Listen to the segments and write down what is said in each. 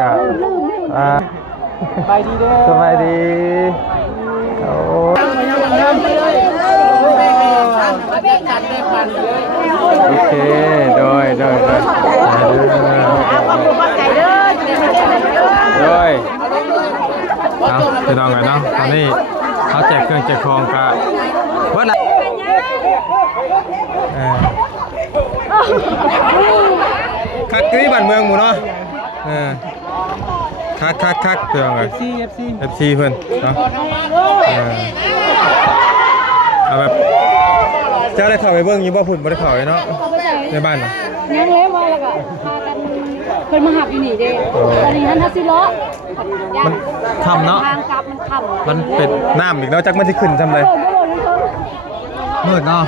กะไปดีเด้อสบายดีโอ้โอเคโดยโดยเอาไปลองกันเนาะตอนนี้เขาแจกเครื่องแจกของกะวัดละคักที่บ้านเมืองหมูเนาะคักเพื่อนเลย FC เพื่อนเนาะเอาแบบเจ้าได้เข้าไปเบิ้งยี่บ่พุ่นบ่ได้เข้าเลยเนาะในบ้านเนาะยังเล่มาแล้วก็พากันเพิ่นมาหับอยู่นี่เด้ตอนนี้ท่านทัศล้อมันทำเนาะทางกลับมันค่ำมันเป็นน้ำอีกแล้วจักมันที่ขึ้นทำไรมืดเนาะ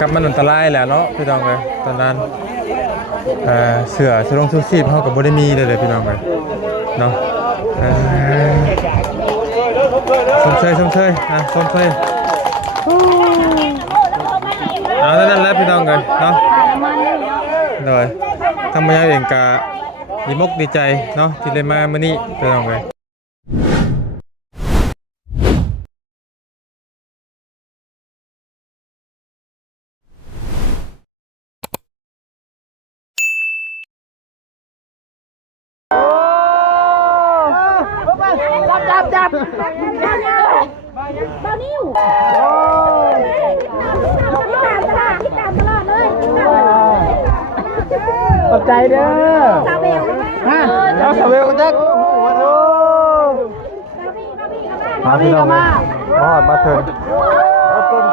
กับมันอันตรายแหละเนาะพี่น้องเลยตอนนั้นเสือชูรงชูชีพเขากับบ่ได้มีเลยพี่น้องเลยเนาะชมเชยนะชมเชยเอาเท่านั้นแหละพี่น้องเลยเนาะโดยทำมาเองกะดีมกดีใจเนาะที่ได้มาเมื่อนี้พี่น้องเลยจับบ้านิ้วที่ตามตลอดเลยขอบใจเด้อซาเบลฮะเอาสเวลจักมาพี่น้องมาเถิดมาเถิด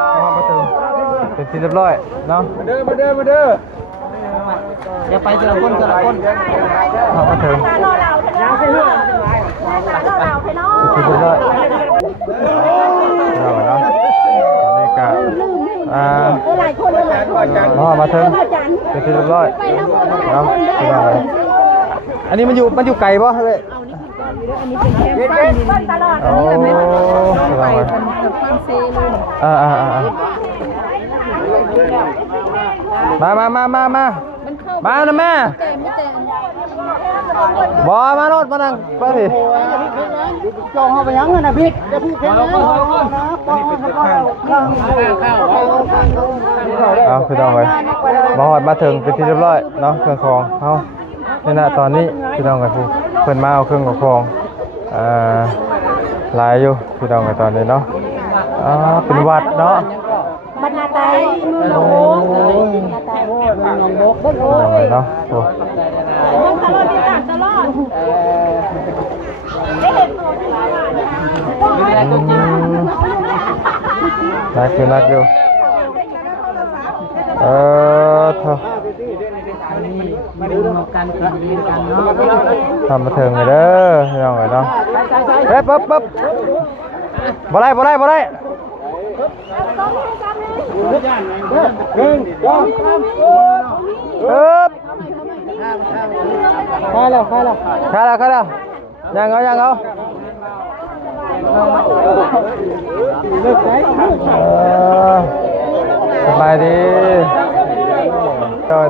เป็นที่เรียบร้อยเนาะมาเด้ออย่าไปเจอคนมาเถิดยังใช่เรื่องเราไปเนาะที่เรียบร้อยเราเนาะตอนนี้ก็หลายคนมาเถิดเป็นที่เรียบร้อยเนาะอันนี้มันอยู่ไกลป่ะเฮ้ยตลอดอันนี้แบบไม่ไปเป็นความเซเลยมานะแม่บอมารถมานั่งไปดิจองเอาไปยังนะพี่จะพูดแค่นั้นเอาพี่น้องเลยมาถึงเป็นที่เรียบร้อยเนาะเครื่องของเอานี่นะตอนนี้พี่น้องกันสิเพิ่นมาเอาเครื่องของหลายอยู่พี่น้องกันตอนนี้เนาะเป็นวัดเนาะบรรณาไตมือหลงนาไตน้องบกเบิ้งโอ้ยเนาะโอ้ตลอดตลอดได้เห็นนักอยู่เถอะมาดูกันเนาะทำมาถึงเลยเด้อพี่น้องเลยเนาะปั๊บบ่ได้ข้าแล้วยังเอาเลิกไหมสบายดีโดย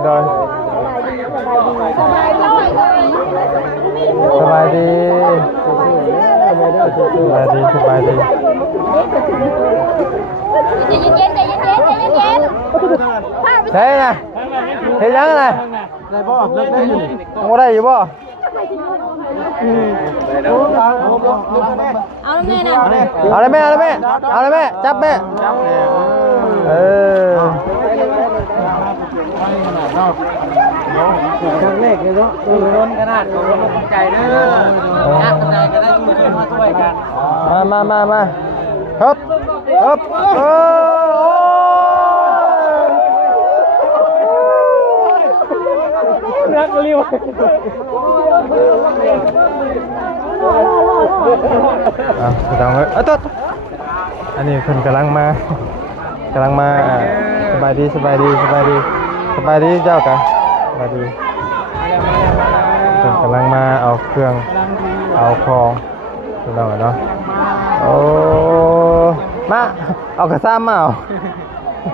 สบายดีเย็นใช่ไงเห็นยังไงได้บ่เลิกได้อยู่บ่ได้อยู่บ่เอาแม่นะเอาเลยแม่จับแม่ครั้งแรกเลยเนาะล้นขนาดล้นใจเด้อยากกันใดก็ได้ช่วยมาช่วยกันมาฮึบนักเลี้ยวพี่น้องเอ้ยตุ๊ดอันนี้คนกำลังมาสบายดีเจ้ากะสบายดีคนกำลังมาเอาเครื่องเอาของพี่น้องเนาะโอ้มาเอากระซ้ำมาเอา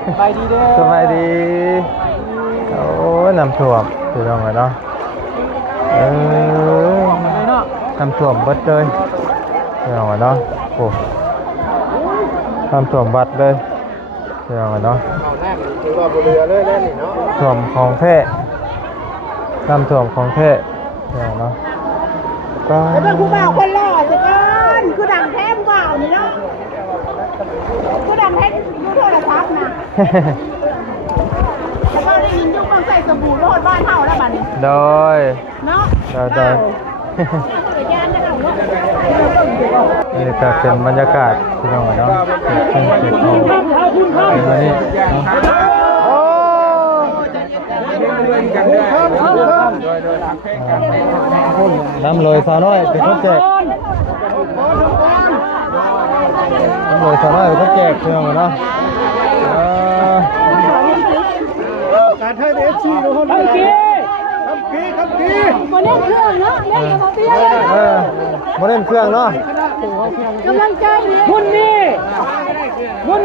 สบายดีเด้อสบายดีโอ้ น้ำท่วมพี่น้องเนาะน้ำท่วมเบิดเลยพี่น้องเนาะโอ้น้ำท่วมบัดเลยพี่น้องเนาะถือว่าบ่เรือเลยแล้วนี่เนาะ ท่วมของแท้น้ำท่วมของแท้พี่น้องเนาะก็ แล้วเป็นผู้บ่าวคนหล่อจังกันคือดังแท้ผู้บ่าวนี่เนาะคือดังแท้ดูโทรศัพท์นะแล้วก็ได้ยินยุคต้องใส่สบู่โลดบ้านเฮาแล้วบัดนี้ โดย เนาะ โดยนี่ก็เป็นบรรยากาศที่น้องเนาะเป็นเก็บของวันนี้โอ้น้ำลอยสาวน้อยเป็นคนแจกน้ำลอยสาวน้อยเป็นคนแจกที่น้องเนาะการเทิด FC ทุกคนครับกี้มาเล่นเครื่องเนาะเล่นกับเตี้ย มาเล่นเครื่องเนาะ กำลังใจนี่ บุญนี่ขบุญ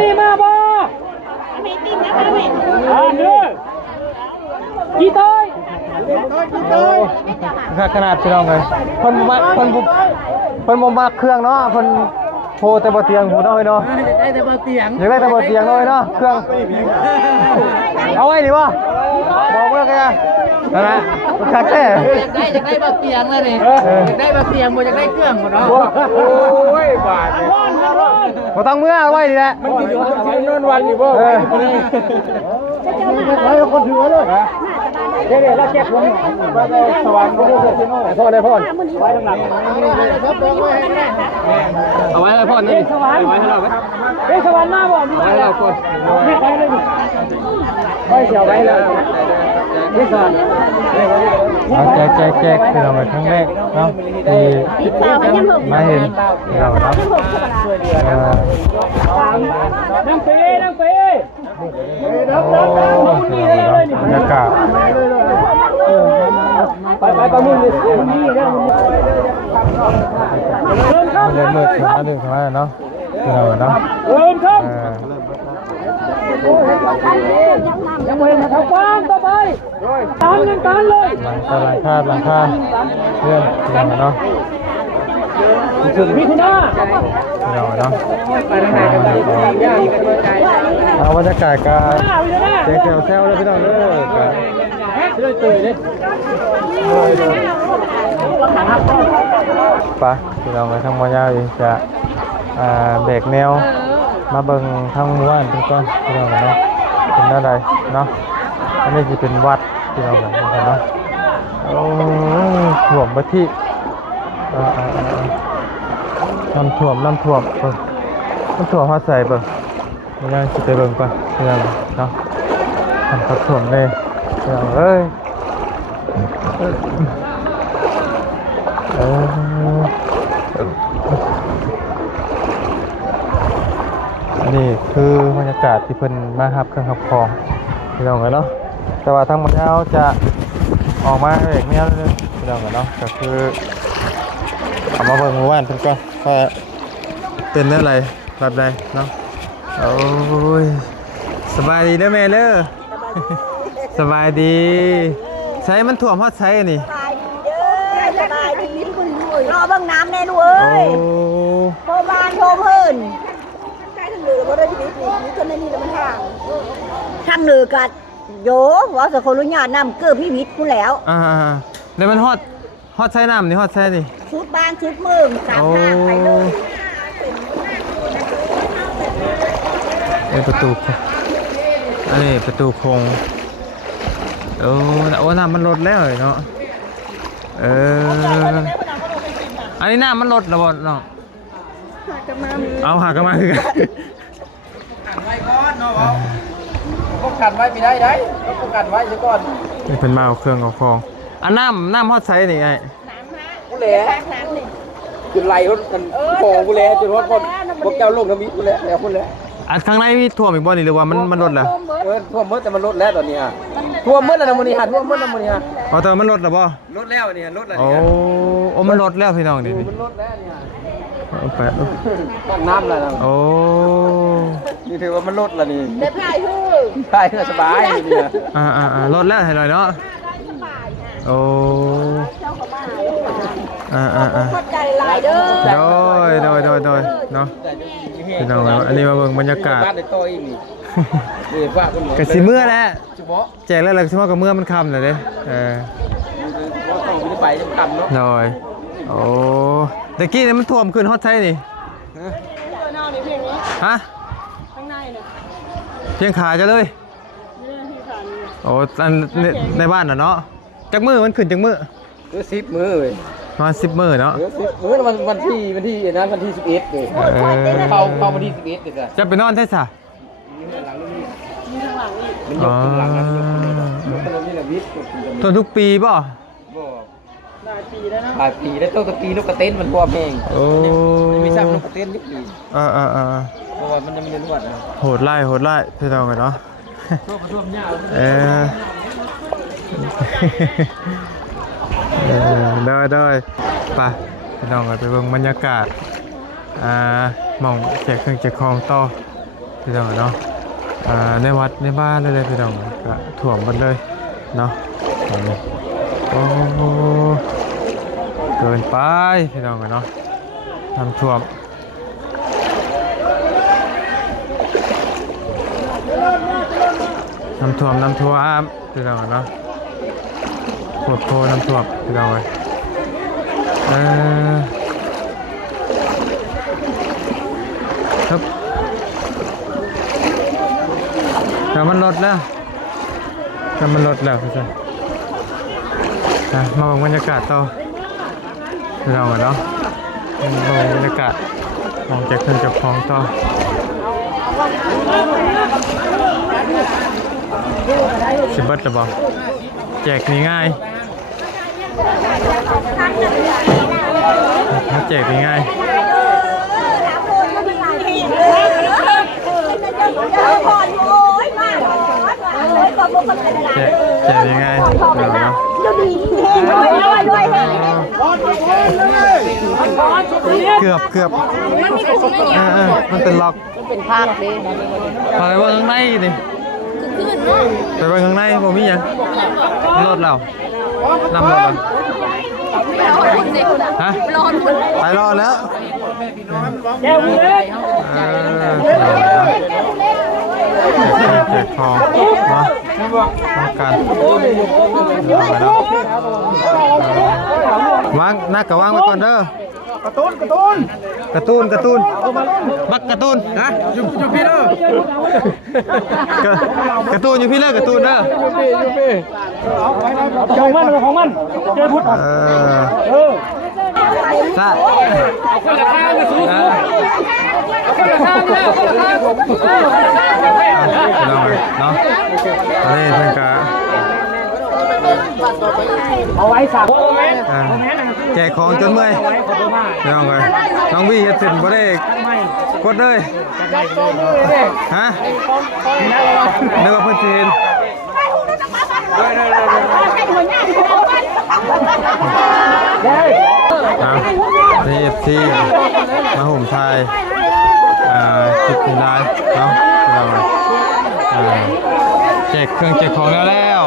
นี่มาบ่ไม่ติดนะคะไม่ เด้อกี่ต้อย ขนาดพี่น้องเลยเพิ่นบ่มักเครื่องเนาะเพิ่นโทรแต่บ่เตียงผู้น้อยเนาะ ได้แต่บ่เตียง อยากได้แต่บ่เตียงน้อยเนาะเครื่องเอาไว้ดิบ่บอกเมื่อกี้นั่นแหละคักแท้ อยากได้บ่เตียงเลยนี่อยากได้บ่เตียงบ่อยากได้เครื่องบ่เนาะโอ้ยบาดบ่ต้องเมื่อเอาไว้ดิแหละ มันสิอยู่สินอนวันอยู่บ่ให้คนถือเลยเดี๋ยวเราเก็บผมสวรรค์บ่ได้สิโน่พ่อได้พ่อไว้ข้างหลังเอาไว้ให้พ่อนี่ไว้ให้เราไว้เฮ้ยสวรรค์มาบ่มีไว้ให้เราคนนี่ไปเลยไว้เสียไว้เลยนี่ก่อน เอาแจกพี่น้องไปครั้งแรกเนาะที่มาเห็นพี่น้องเนาะนั่งไปโอ้บรรยากาศ ไปประมุ่งนี่นี่เรื่องเดินมืดถึงมาถึงข้างหน้าเนาะพี่น้องเนาะ เริ่มครับยังไม่เห็นมาทางกว้างต่อไปตามยังการเลย หลังคาเรื่องพี่น้องเนาะ มีคุณหน้า พี่น้องเนาะ ไปทางไหนกันบ้าง เอาบรรยากาศการเจ๊แซวเลยพี่น้องเด้อ เลยตื่นเลย ไปพี่น้องไปทางมอยาวอีกจะเบรกแนวมาเบิ่งทางหมู่บ้านทุกคนพี่น้องเนาะเป็นอะไรเนาะอันนี้จะเป็นวัดพี่น้องเนาะโอ้ถ่วมบัที่น้ำถ่วมเบิ่งน้ำถ่วมฮอดใส่เบิ่งพี่น้องสิไปเบิ่งก่อนพี่น้องเนาะทำขัดถ่วมเลยพี่น้องเอ้ยอันนี้คือบรรยากาศที่เพิ่นมารับเครื่องขับของพี่น้องเนาะแต่ว่าทางมันเอาจะออกมาเอกแนวนึงพี่น้องเนาะก็คือเอามาเบิ่งหมู่บ้านเพิ่นก่อนว่าเป็นอะไรแบบใดเนาะโอ้ยสบายดีเด้อแม่เด้อสบายดีใช้มันท่วมฮอดใช้อันนี้สบายดีรอเบิ่งน้ำแน่ลูกเอ้ยโทรบ้านโทรเพิ่นใกล้ทางเหนือบ่ได้ชีวิตนี่จนในนี้แล้วมันห่างทางเหนือกัดโยว่าสักคนรู้ญาติน้ำเกือบมีวิทย์พุ่นแล้วแล้วมันฮอดใช้น้ำนี่ฮอดใช้นี่ชุดบ้านชุดเมืองสามทางไปเลยประตูอันนี้ประตูโคงโอ้น้ำมันลดแล้วเนาะอันนี้น้ำมันลดแล้วบ่เนาะเอาหักกันมาคือกันขันไว้ก่อนเนาะพวกขันไว้ไม่ได้พวกขันไว้ซะก่อนนี่เป็นมาเอาเครื่องเอาคองอันน้ำฮอดไซส์นี่ไงกูแหล่จุดไหลรถกันโผล่กูแหล่จุดรถคนพวกเจ้าลงทำมิกูแหล่แล้วคนแหล่อันข้างในมีท่วมอีกบ่นี่หรือว่ามันลดแล้วท่วมเมื่อแต่มันลดแล้วตอนนี้ฮะท่วมเมื่อแล้วนะมื้อนี้ฮะท่วมเมื่อแล้วมื้อนี้ฮะพอแต่มันลดแล้วบ่ลดแล้วนี่ฮะลดแล้วนี่โอ้มันลดแล้วพี่น้องนี่มันลดแล้วนี่ฮะไปตั้งน้ำแล้วนะโอ้ นี่ถือว่ามันลดละนี่ เด็กพายฮือ ใช่สบายนี่นะ ลดแล้วให้หน่อยเนาะโอ้เข้าใจลายเด้อ โดยเนาะพี่น้องอันนี้มาเบิ่งบรรยากาศ บ้านในตัวอีนี่นี่ว่าคุณหมอก ะสิเมื่อแล้ว เฉพาะ แจกแล้วล่ะเฉพาะกับเมื่อมันค่ำน่ะเด้ต้องไปไปจำกำเนาะ โดยโอ้ตะกี้นี่มันท่วมขึ้นฮอดไทยนี่ฮะข้างในเนี่ยเพียงขาจะเลยโอ้อันในบ้านน่ะเนาะจักมือมันขึ้นจักมือ 10 มื้อเว้ย ประมาณ10 มื้อเนาะ 10 มื้อวันที่นั้นวันที่11เว้ยเข้าวันที่11เด้อ จะไปนอนไทซะ มันยกหลังนะมันนี่น่ะวิทย์ ท่วมทุกปีป่ะ บ่หลายปีแล้วต้นตะปีนกกระเต้นมันพวแพง โอ้ มันมีซ้ำนกกระเต้นนิดนึง เพราะว่ามันจะมีนวดนะ โหดไล่พี่น้องกันเนาะ ท่วมยาว ได้ไปพี่น้องกันไปเบิ่งบรรยากาศหม่องแจกเครื่องแจกของต่อพี่น้องกันเนาะในวัดในบ้านเลยพี่น้องก็ถ่วมหมดเลยเนาะโอ้เกินไปพี่น้องกันเนาะทำถ่วมน้ำท่วมพี่น้องเนาะปวดโพน้ำท่วมพี่น้องเลยครับแต่มันลดแล้วพี่ชายมาบรรยากาศต่อพี่น้องเนาะมาบรรยากาศมองจากขึ้นจากคลองต่อสิบเบิดจะบอกแจกง่ายถ้าแจกง่ายแจกง่ายเนาะเกือบมันเป็นล็อกมันเป็นภาคดิอะไรว่าข้างในดิแต่ว่าข้างในผมมีอย่างรถเรานำรถเราฮะไปรอแล้วแก้วมือเลยแจกทองเนาะกันวางนักกะวางไว้ก่อนเด้อการ์ตูนบักการ์ตูนนะอยู่พี่เด้อการ์ตูนอยู่พี่เด้อการ์ตูนเด้อของมันเจอพุทธจ้าคนละข้างเลยสู้คนละข้างเลยเนาะนี่เพื่อนกะเอาไว้สักแจกของจนเมื่อยน้องเลยน้องวี่จะถึงบ่ได้กดเลยฮะนึกว่าเพื่อนจีนนี่FC มาห่มไทยคิดเป็นไรเนาะแจกเครื่องแจกของแล้ว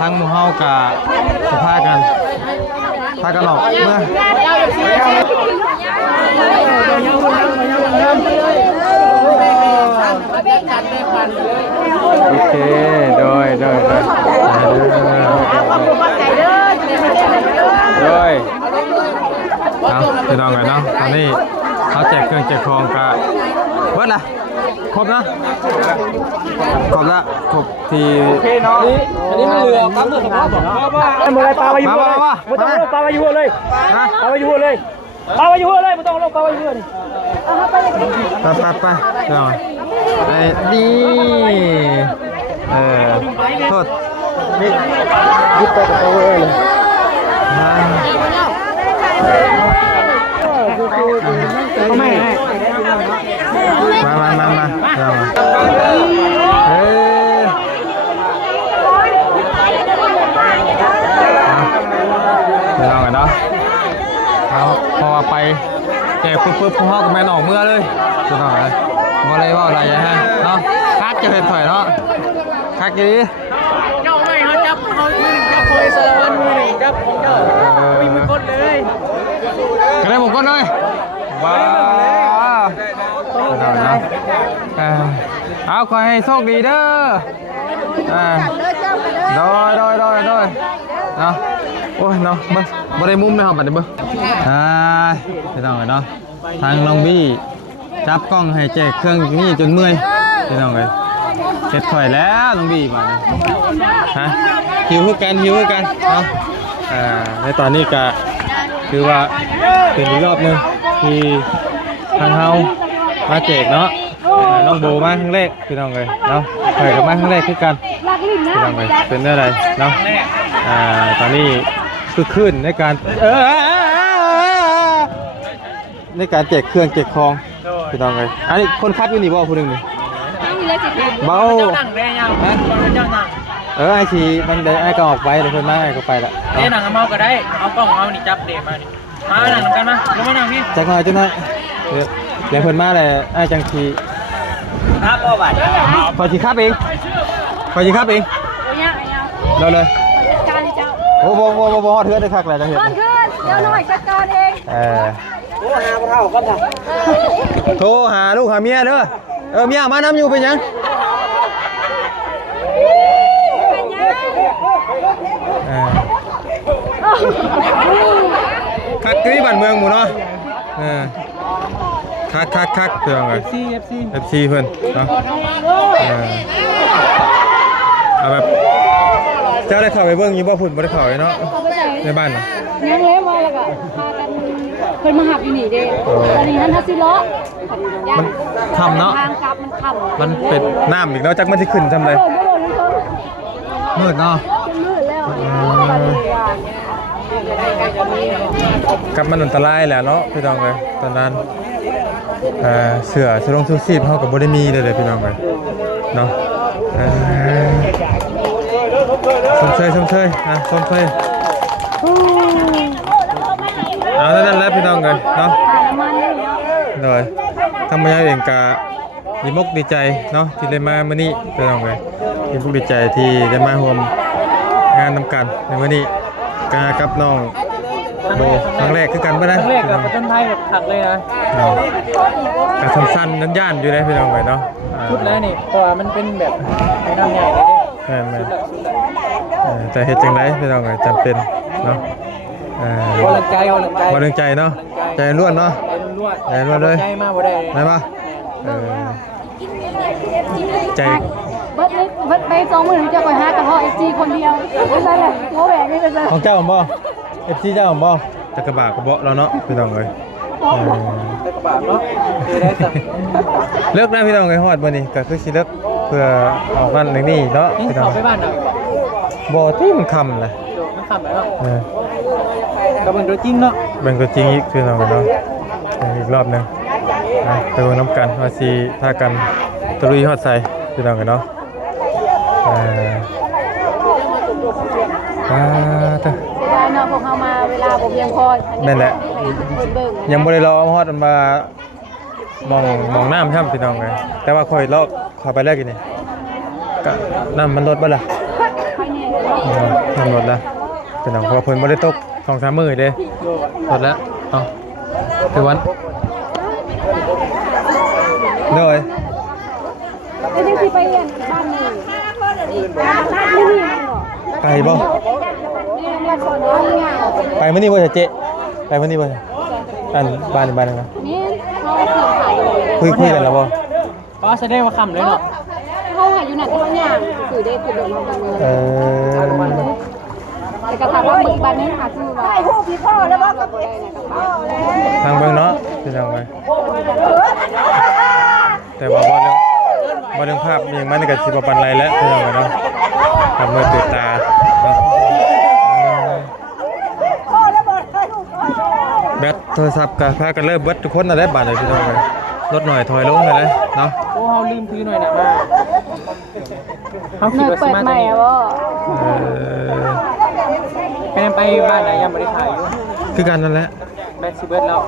ทั้งหมู่เฮากะสภากันพากันหลอกเมื่อโอเคโดยเอาพี่น้องกันเนาะตอนนี้เขาแจกเครื่องแจกของกะเบิดละครบนะครบละครบทีอันนี้มันเหลือครับเมื่อสมมติว่าเมื่อไรปลาไปอยู่เลยไม่ต้องลงปลาไปอยู่เลยปลาไปอยู่เลยไม่ต้องลงปลาไปอยู่เลยไปนี่โทษยึดไปกับตัวเลยมาเรากันเนาะพอไปแจกปุ๊บพ่อกับแม่ออกเมื่อเลยจะต่อเลยมาเลยว่าอะไรฮะ เนาะคักจะเห็นถอยเนาะคักดี เจ้าไม่เขาจับเขามือจับคอยสารวัตรมือหนึ่งจับของเจ้าไม่มือกดเลย ก็ได้หมดก้นเลยว้าวเอาขอให้โชคดีเด้อโดยเนาะโอ้ยเนาะบ่ได้มุมนะครับบัดนี้เบิ่งไม่ต้องเลยเนาะทางน้องบี้จับกล้องให้แจกเครื่องนี่จนเมื่อยไม่ต้องเลยเสร็จข่อยแล้วน้องบี้มาฮะหิวเพื่อกันเนาะในตอนนี้ก็คือว่าเป็นอีกรอบนึงที่ทางเฮามาแจกเนาะน้องโบมาครั้งแรกพี่น้องเลยเนาะเคยกับมาครั้งแรกคือกันพี่น้องเลยเป็นอะไรเนาะตอนนี้คือขึ้นในการในการแจกเครื่องแจกของพี่น้องเลยอันนี้คนคัดอยู่นี่บ่ผู้หนึ่งนี่เบาไอชีมันได้ไอก็ออกไปเดี๋ยวคนมาไอก็ไปละเนี่ยหนังเมาก็ได้เอากล้องเอานี่จับเด็กมาดิมาหนังกันมาลงมาหนังพี่จังหน่อยเดี๋ยวเพิ่นมาเลยไอ้จังทีครับพ่อบาดพอจีครับเองเราเลยโอ้โหเถื่อนได้คักเลยจะเห็นเดี๋ยวหน่อยจัดการเองโทรหาลูกหาเมียเด้อเมียมาน้ำอยู่เป็นยังคักที่บ้านเมืองหมู่เนาะคักเพื่อนไง FC เพื่อนเนาะเอาแบบเจ้าได้เข้าไปเบิ้งยี่บ่พุ่นบ่ได้เข้าเนาะในบ้านเนาะยังเล่มาแล้วก็พากันเพิ่นมาหับอยู่นี่เด้ตอนนี้นั่นทัศล้อมันทำเนาะมันเป็นน้ำอีกแล้วจักมันสิขึ้นจำเลยมืดเนาะกับมันอันตรายแหละเนาะพี่น้องเลยตอนนั้นเสือสลงซูซีเขากับบริมีเลยพี่น้องเลยเนาะสมเชยเอานั่นแหละพี่น้องเลยเนาะเลยทำมาเองกะดีมกดีใจเนาะที่ได้มาเมื่อนี้พี่น้องเลยดีมกดีใจที่ได้มาร่วมงานนำกันในวันนี้กากับน้องโบครั้งแรกคือกันป่ะนะครั้งแรกกับประเทศไทยแบบขัดเลยนะการสั้นๆนั้นย่านอยู่ได้พี่น้องเลยเนาะชุดแล้วนี่เพราะว่ามันเป็นแบบทำใหญ่เลยแต่เหตุจังไรพี่น้องเลยจำเป็นเนาะวอลใจเนาะใจล้วนเนาะใจล้วนเลยใจมากบ่ได้ปะใจเบิดไป20,000จะไปหากระเพาะ FC คนเดียวไม่ใช่แหละโมแหวนนี่เป็นของเจ้าผมบ่ FC เจ้าผมบ่ตะกระบะกระเบาะแล้วเนาะพี่น้องเลยตะกระบะเนาะได้จ้ะเลิกนะพี่น้องเลยฮอดมื้อนี้ก็คือสิเลิกเพื่อออกบ้านหลังนี้เนาะพี่น้องไปบ้านดอกบ่ที่มันค่ำนะมันค่ำแล้วก็เบิ่งตัวจริงเนาะเบิ่งตัวจริงอีกพี่น้องเนาะอีกรอบนึงไปเบิ่งน้ำกันว่าสิพากันตะลุยฮอดใส่พี่น้องกันเนาะเนาะพวกเขามาเวลาผมยังพอนั่นแหละยังบ่ได้รอฮอดมามองน้ำช่ำพี่น้องเลยแต่ว่าค่อยเลาะเข้าไปแล้วกินนี่ก็น้ำมันลดบ่ล่ะน้ำลดแล้วพี่น้องเพราะเพิ่นบ่ได้ตก 2-3 มื้อเด้ลดแล้วคือวันโดยไปจังสิไปเรียนบ้านนี่ไปบ่ไปมื้อนี้บ่จะเจ๊ไปมื้อนี้บ่อันบ้านนึงนะนี่คุยกันแล้วบ่ป้าแสดงว่าค่ำเลยเนาะเฮาหาอยู่นั่นทุกอย่างสื่อได้คือเดินมาแต่ก็ถามว่ามึงบ้านนี้หาชื่อว่าให้ฮู้พี่พ่อแล้วบ่ก็ได้นะทางเบิ่งเนาะพี่น้องเอ้ยแต่ว่าบ่เรื่องภาพยังมันก็สิบ่ปานไรแล้วพี่น้องเนาะทำมือตื่นตาเนาะแบตโทรศัพท์ก็พากันเริ่มเบิดทุกคนน่ะได้บาดเลยพี่น้องเอ้ยลดหน่อยถอยลงไปเลยเนาะโอ้เฮาลืมถือหน่อยนะมาเฮาคิดว่าสิมาใหม่อ่ะบ่ไปบ้านไหนยังบ่ได้ถ่ายอยู่คือกันนั่นแหละแบตสิเบิดแล้ว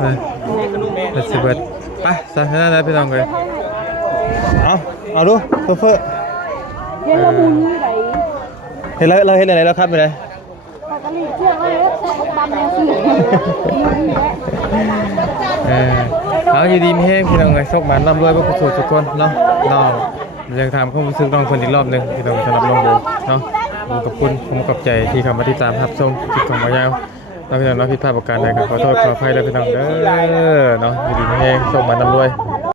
แบตสิเบิดไปซะนั่นแหละพี่น้องเอ้ย เอาดูโซเฟอร์ เห็นละมุนนี่ไหน เห็นแล้วเราเห็นอะไรแล้วครับไปเลย ปากกะลีเชื่อไว้เขาตำแนวเสือ เอาอยู่ดีมีแห้งพี่น้องไงโชคมันร่ำรวยพวกผู้สูงทุกคนเนาะน้องยังทำข้อมูลซื้อน้องคนอีกรอบหนึ่งพี่น้องสำหรับน้องโบเนาะผมขอบคุณผมขอบใจที่เข้ามาติดตามรับชมคลิปของมายาวแล้วพี่น้องเนาะผิดพลาดประการใดก็ขอโทษขออภัยด้วยพี่น้องเด้อเนาะอยู่ดีมีแห้งโชคมันร่ำรวย